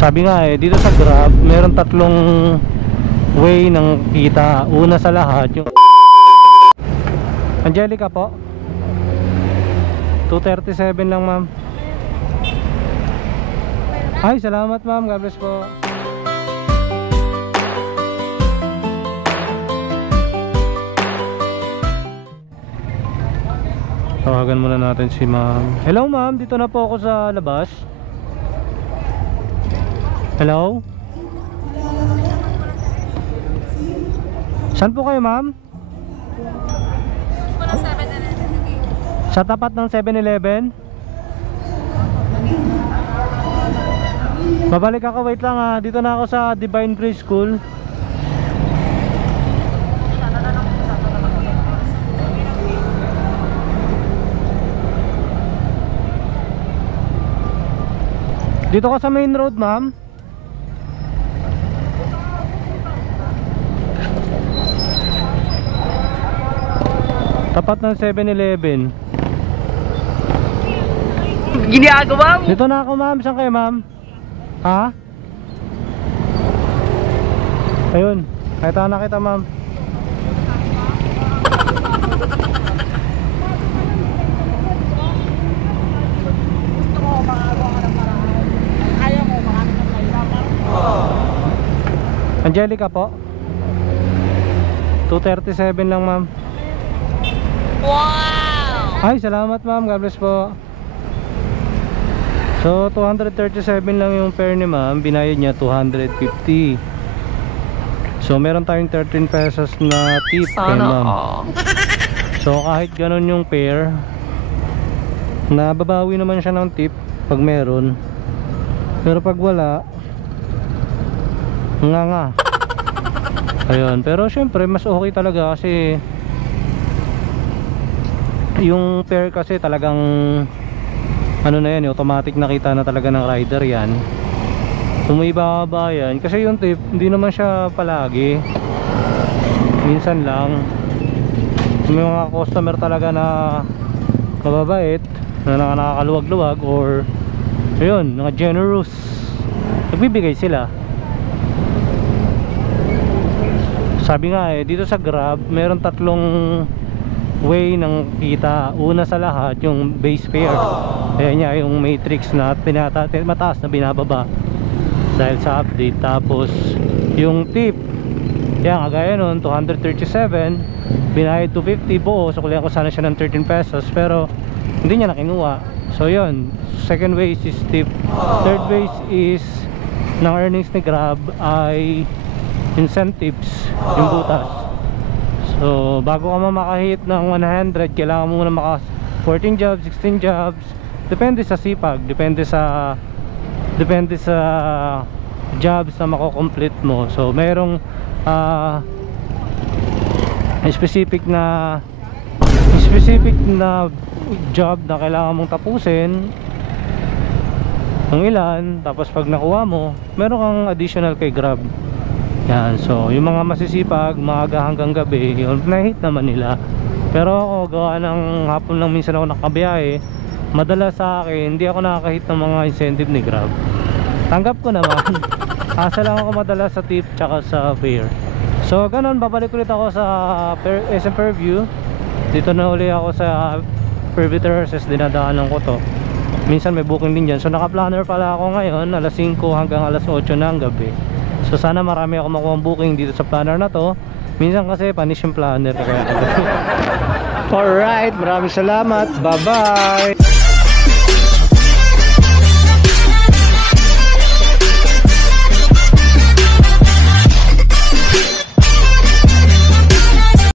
Sabi nga dito sa Grab, meron tatlong way ng kita. Una sa lahat, yung Angelica po. 237 lang, ma'am. Ay, salamat, ma'am. God bless po. Tawagan muna natin si ma'am. Hello, ma'am. Dito na po ako sa labas. Hello? Saan po kayo, ma'am? Sa tapat ng 7-Eleven? Babalik ako, wait lang ha. Dito na ako sa Divine Grace School. Dito ka sa main road, ma'am. Tapat ng 7-Eleven. Ginagawa mo? Dito na ako, ma'am. Saan kayo, ma'am? Ha? Ayun. Kita na kita, ma'am. Gusto mo makagawa ka ng paraan. Ayaw mo makagawa ng mahirapan. Angelica po. 237 lang, ma'am. Wow! Ay, salamat, ma'am. God bless po. So 237 lang yung fare ni ma'am. Binayad niya 250. So meron tayong 13 pesos na tip kay ma'am. So kahit ganun yung fare, nababawi naman siya ng tip pag meron. Pero pag wala, nga. Ayun. Pero syempre mas okay talaga kasi yung fare kasi talagang ano na yan, automatic nakita na talaga ng rider yan. Umibaba yan kasi yung tip hindi naman siya palagi, minsan lang. May mga customer talaga na mababait, na nakakaluwag-luwag, or ayun, mga generous, nagbibigay sila. Sabi nga dito sa Grab meron tatlong way ng kita. Una sa lahat yung base fare. Ayan niya yung matrix na mataas na binababa dahil sa update. Tapos yung tip, yan kagaya nun 237, binayad 250 buo. So kulihan ko sana siya ng 13 pesos pero hindi niya nakinuha. So yun, second way is tip. Third way is ng earnings ni Grab ay incentives, yung butas. So bago ka makahit ng 100, kailangan mo muna maka 14 jobs, 16 jobs. Depende sa sipag, depende sa jobs na mako-complete mo. So mayroong specific na job na kailangan mong tapusin ng ilan, tapos pag nakuha mo, meron kang additional kay Grab. Yan, so yung mga masisipag, maaga hanggang gabi, yun, na-hit naman nila. Pero ako, gawa ng hapon lang minsan ako nakabiyahe, madalas sa akin, hindi ako nakakahit ng mga incentive ni Grab. Tanggap ko naman. Asa lang ako madalas sa tip tsaka sa fare. So ganun, babalik ulit ako sa SM Fairview. Dito na uli ako sa Fairview Terraces, dinadaanan ko to. Minsan may booking din dyan. So naka-planner pala ako ngayon, alas 5 hanggang alas 8 ng gabi. So sana marami ako makuha booking dito sa planner na to. Minsan kasi panis yung planner. Alright, maraming salamat. Bye bye.